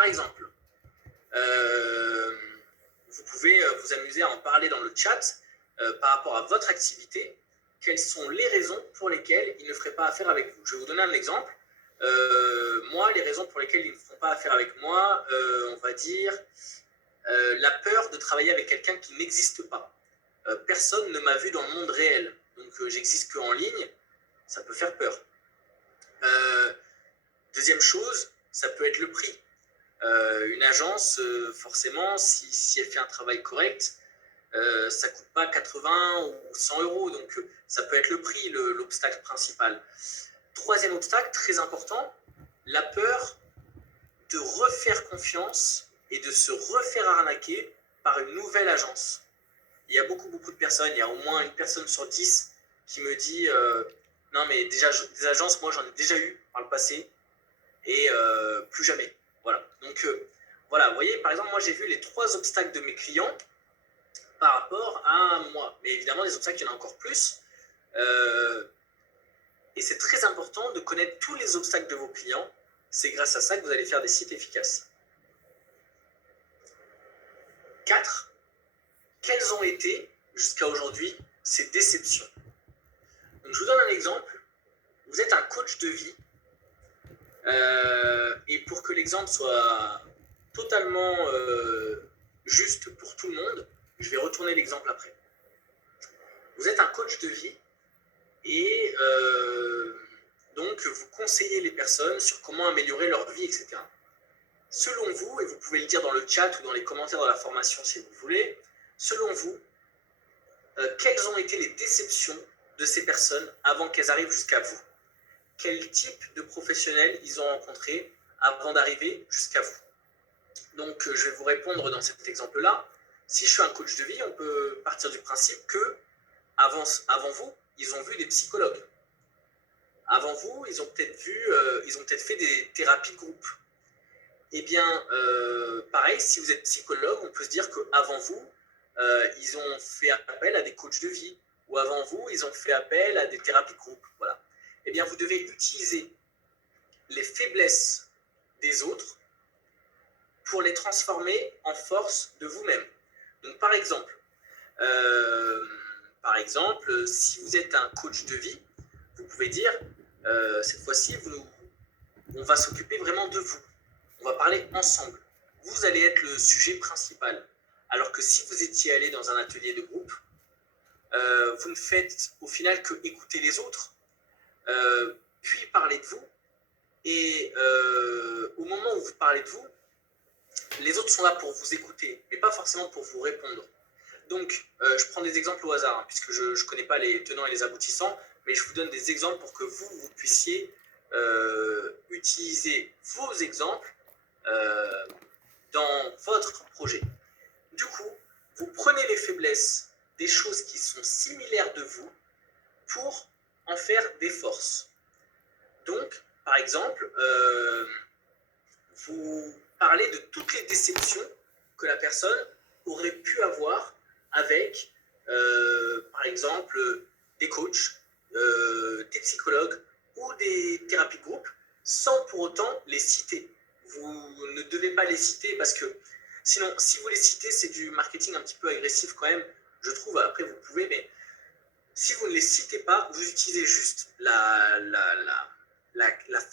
Par exemple, vous pouvez vous amuser à en parler dans le chat par rapport à votre activité. Quelles sont les raisons pour lesquelles ils ne feraient pas affaire avec vous? Je vais vous donner un exemple. Moi, les raisons pour lesquelles ils ne font pas affaire avec moi, on va dire la peur de travailler avec quelqu'un qui n'existe pas. Personne ne m'a vu dans le monde réel, donc j'existe qu'en ligne, ça peut faire peur. Deuxième chose, ça peut être le prix. Une agence, forcément, si elle fait un travail correct, ça ne coûte pas 80 ou 100 euros, donc ça peut être le prix, l'obstacle principal. Troisième obstacle, très important, la peur de refaire confiance et de se refaire arnaquer par une nouvelle agence. Il y a beaucoup de personnes, il y a au moins une personne sur 10 qui me dit non mais déjà des agences, moi j'en ai déjà eu par le passé et plus jamais. Voilà. Donc voilà, vous voyez, par exemple, moi j'ai vu les 3 obstacles de mes clients par rapport à moi. Mais évidemment, des obstacles, il y en a encore plus. Et c'est très important de connaître tous les obstacles de vos clients. C'est grâce à ça que vous allez faire des sites efficaces. 4. Quelles ont été, jusqu'à aujourd'hui, ces déceptions? Donc, je vous donne un exemple. Vous êtes un coach de vie. Et pour que l'exemple soit totalement juste pour tout le monde, je vais retourner l'exemple après. Vous êtes un coach de vie et donc vous conseillez les personnes sur comment améliorer leur vie, etc. Selon vous, et vous pouvez le dire dans le chat ou dans les commentaires de la formation si vous voulez, selon vous, quelles ont été les déceptions de ces personnes avant qu'elles arrivent jusqu'à vous? Quel type de professionnels ils ont rencontré avant d'arriver jusqu'à vous? Donc, je vais vous répondre dans cet exemple-là. Si je suis un coach de vie, on peut partir du principe que avant vous, ils ont vu des psychologues. Avant vous, ils ont peut-être fait des thérapies de groupe. Eh bien, pareil, si vous êtes psychologue, on peut se dire qu'avant vous, ils ont fait appel à des coachs de vie. Ou avant vous, ils ont fait appel à des thérapies de groupe. Voilà. Eh bien, vous devez utiliser les faiblesses des autres pour les transformer en force de vous-même. Donc, par exemple, si vous êtes un coach de vie, vous pouvez dire, cette fois-ci, on va s'occuper vraiment de vous. On va parler ensemble. Vous allez être le sujet principal. Alors que si vous étiez allé dans un atelier de groupe, vous ne faites au final que écouter les autres, puis parler de vous. Et au moment où vous parlez de vous, les autres sont là pour vous écouter, mais pas forcément pour vous répondre. Donc, je prends des exemples au hasard, puisque je ne connais pas les tenants et les aboutissants, mais je vous donne des exemples pour que vous puissiez utiliser vos exemples dans votre projet. Du coup, vous prenez les faiblesses des choses qui sont similaires de vous pour en faire des forces. Donc, par exemple, vous parlez de toutes les déceptions que la personne aurait pu avoir avec, par exemple, des coachs, des psychologues ou des thérapies de groupe, sans pour autant les citer. Vous ne devez pas les citer parce que sinon, si vous les citez, c'est du marketing un petit peu agressif quand même, je trouve. Après, vous pouvez, mais si vous ne les citez pas, vous utilisez juste la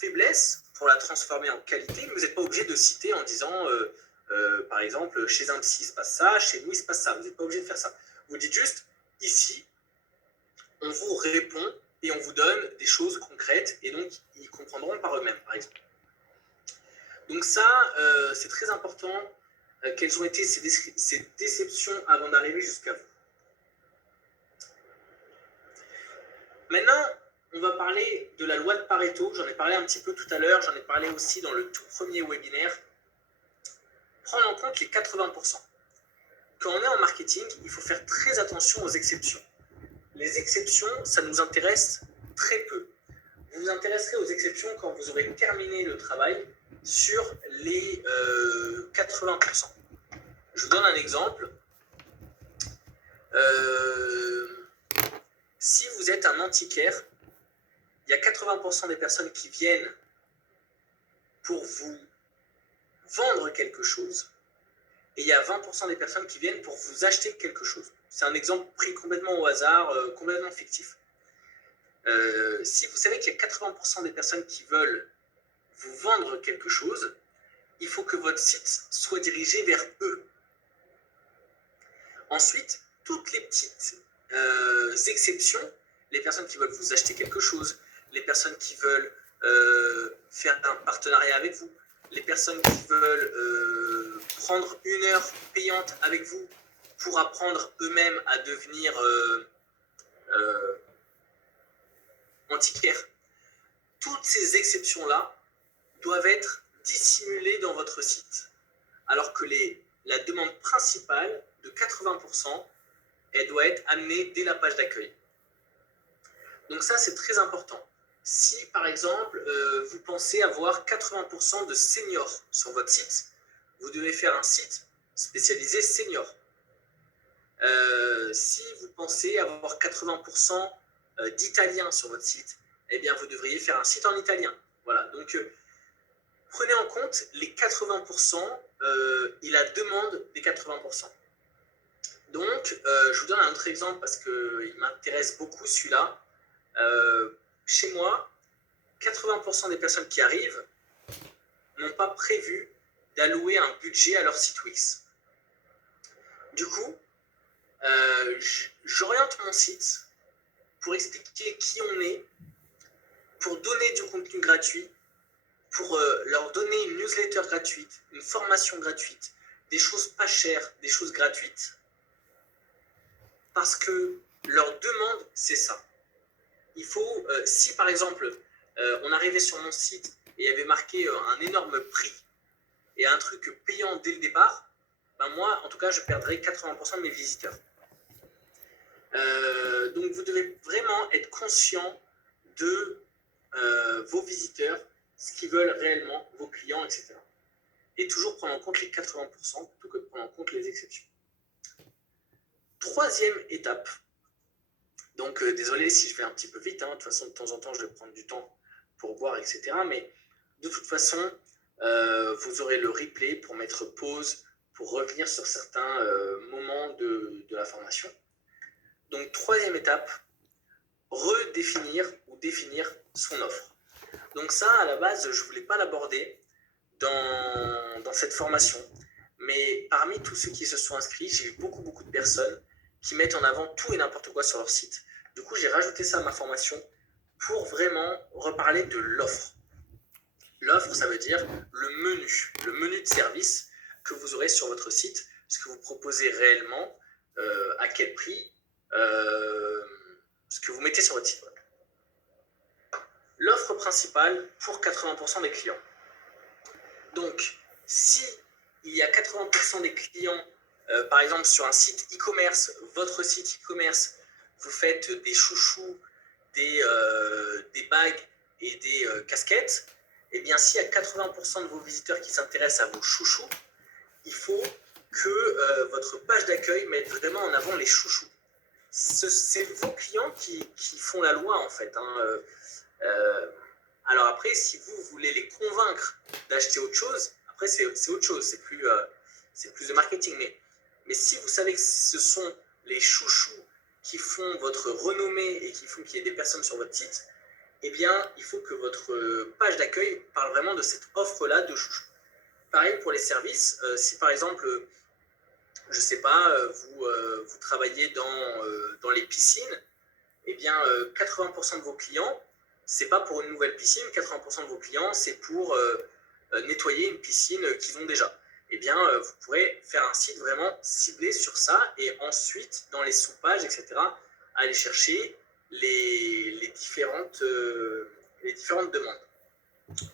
faiblesse pour la transformer en qualité, mais vous n'êtes pas obligé de citer en disant, par exemple, chez un psy, il se passe ça, chez nous, il se passe ça. Vous n'êtes pas obligé de faire ça. Vous dites juste, ici, on vous répond et on vous donne des choses concrètes, et donc, ils comprendront par eux-mêmes, par exemple. Donc ça, c'est très important. Quelles ont été ces déceptions avant d'arriver jusqu'à vous? Maintenant, on va parler de la loi de Pareto. J'en ai parlé un petit peu tout à l'heure. J'en ai parlé aussi dans le tout premier webinaire. Prendre en compte les 80%. Quand on est en marketing, il faut faire très attention aux exceptions. Les exceptions, ça nous intéresse très peu. Vous vous intéresserez aux exceptions quand vous aurez terminé le travail sur les 80%. Je vous donne un exemple. Si vous êtes un antiquaire, il y a 80% des personnes qui viennent pour vous vendre quelque chose et il y a 20% des personnes qui viennent pour vous acheter quelque chose. C'est un exemple pris complètement au hasard, complètement fictif. Si vous savez qu'il y a 80% des personnes qui veulent vous vendre quelque chose, il faut que votre site soit dirigé vers eux. Ensuite, toutes les petites exceptions, les personnes qui veulent vous acheter quelque chose, les personnes qui veulent faire un partenariat avec vous, les personnes qui veulent prendre une heure payante avec vous pour apprendre eux-mêmes à devenir antiquaires. Toutes ces exceptions-là doivent être dissimulées dans votre site. Alors que la demande principale de 80%, elle doit être amenée dès la page d'accueil. Donc ça, c'est très important. Si, par exemple, vous pensez avoir 80% de seniors sur votre site, vous devez faire un site spécialisé senior. Si vous pensez avoir 80% d'italiens sur votre site, eh bien, vous devriez faire un site en italien. Voilà, donc prenez en compte les 80% et la demande des 80%. Donc, je vous donne un autre exemple parce qu'il m'intéresse beaucoup celui-là. Chez moi, 80% des personnes qui arrivent n'ont pas prévu d'allouer un budget à leur site Wix. Du coup, j'oriente mon site pour expliquer qui on est, pour donner du contenu gratuit, pour leur donner une newsletter gratuite, une formation gratuite, des choses pas chères, des choses gratuites, parce que leur demande, c'est ça. Il faut, si par exemple, on arrivait sur mon site et il y avait marqué un énorme prix et un truc payant dès le départ, ben moi, en tout cas, je perdrais 80% de mes visiteurs. Donc, vous devez vraiment être conscient de vos visiteurs, ce qu'ils veulent réellement, vos clients, etc. Et toujours prendre en compte les 80% plutôt que de prendre en compte les exceptions. Troisième étape, donc désolé si je vais un petit peu vite, hein, de toute façon de temps en temps je vais prendre du temps pour boire, etc. Mais de toute façon, vous aurez le replay pour mettre pause, pour revenir sur certains moments de la formation. Donc troisième étape, redéfinir ou définir son offre. Donc ça, à la base, je ne voulais pas l'aborder dans cette formation. Mais parmi tous ceux qui se sont inscrits, j'ai eu beaucoup de personnes qui mettent en avant tout et n'importe quoi sur leur site. Du coup, j'ai rajouté ça à ma formation pour vraiment reparler de l'offre. L'offre, ça veut dire le menu de service que vous aurez sur votre site, ce que vous proposez réellement, à quel prix, ce que vous mettez sur votre site web. L'offre principale pour 80% des clients. Donc, si il y a 80% des clients, par exemple sur un site e-commerce, votre site e-commerce, vous faites des chouchous, des bagues et des casquettes, eh bien s'il y a 80% de vos visiteurs qui s'intéressent à vos chouchous, il faut que votre page d'accueil mette vraiment en avant les chouchous. C'est vos clients qui font la loi en fait, hein. Alors après, si vous voulez les convaincre d'acheter autre chose, après c'est autre chose, c'est plus de marketing. Mais si vous savez que ce sont les chouchous qui font votre renommée et qui font qu'il y ait des personnes sur votre site, eh bien, il faut que votre page d'accueil parle vraiment de cette offre-là de chouchous. Pareil pour les services, si par exemple, je ne sais pas, vous travaillez dans les piscines, eh bien 80% de vos clients, c'est pas pour une nouvelle piscine, 80% de vos clients, c'est pour nettoyer une piscine qu'ils ont déjà. Eh bien, vous pourrez faire un site vraiment ciblé sur ça et ensuite, dans les sous-pages, etc., aller chercher les différentes demandes.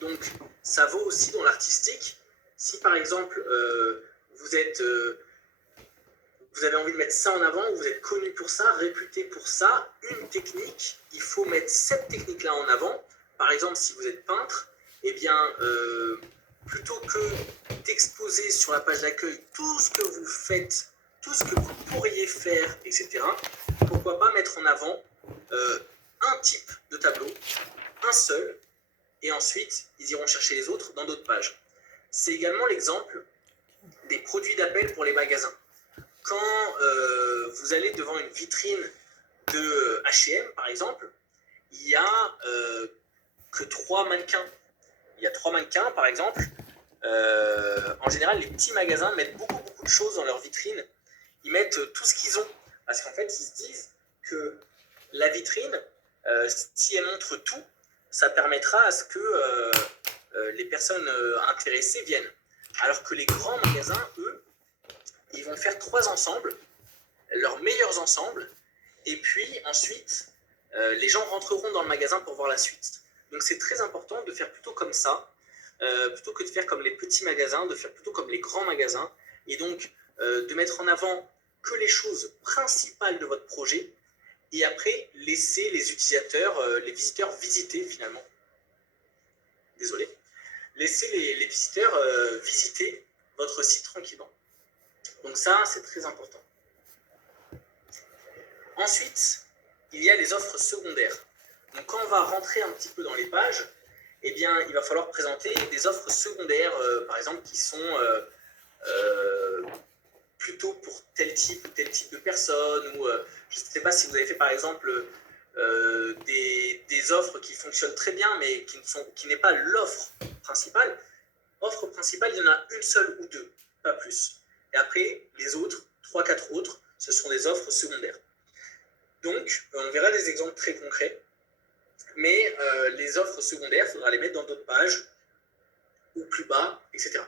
Donc, ça vaut aussi dans l'artistique. Si par exemple, vous avez envie de mettre ça en avant, vous êtes connu pour ça, réputé pour ça, une technique, il faut mettre cette technique-là en avant. Par exemple, si vous êtes peintre, eh bien, plutôt que d'exposer sur la page d'accueil tout ce que vous faites, tout ce que vous pourriez faire, etc., pourquoi pas mettre en avant un type de tableau, un seul, et ensuite, ils iront chercher les autres dans d'autres pages. C'est également l'exemple des produits d'appel pour les magasins. Quand vous allez devant une vitrine de H&M, par exemple, il n'y a que 3 mannequins. Il y a 3 mannequins, par exemple. En général, les petits magasins mettent beaucoup de choses dans leur vitrine. Ils mettent tout ce qu'ils ont. Parce qu'en fait, ils se disent que la vitrine, si elle montre tout, ça permettra à ce que les personnes intéressées viennent. Alors que les grands magasins, eux, ils vont faire 3 ensembles, leurs meilleurs ensembles, et puis ensuite, les gens rentreront dans le magasin pour voir la suite. Donc c'est très important de faire plutôt comme ça, plutôt que de faire comme les petits magasins, de faire plutôt comme les grands magasins, et donc de mettre en avant que les choses principales de votre projet, et après laisser les utilisateurs, les visiteurs visiter finalement. Désolé. Laissez les visiteurs visiter votre site tranquillement. Donc ça, c'est très important. Ensuite, il y a les offres secondaires. Donc quand on va rentrer un petit peu dans les pages, eh bien, il va falloir présenter des offres secondaires, par exemple, qui sont plutôt pour tel type de personne, ou je ne sais pas si vous avez fait par exemple des offres qui fonctionnent très bien, mais qui n'est pas l'offre principale. Offre principale, il y en a une seule ou deux, pas plus. Et après, les autres, 3-4 autres, ce sont des offres secondaires. Donc, on verra des exemples très concrets, mais les offres secondaires, il faudra les mettre dans d'autres pages, ou plus bas, etc.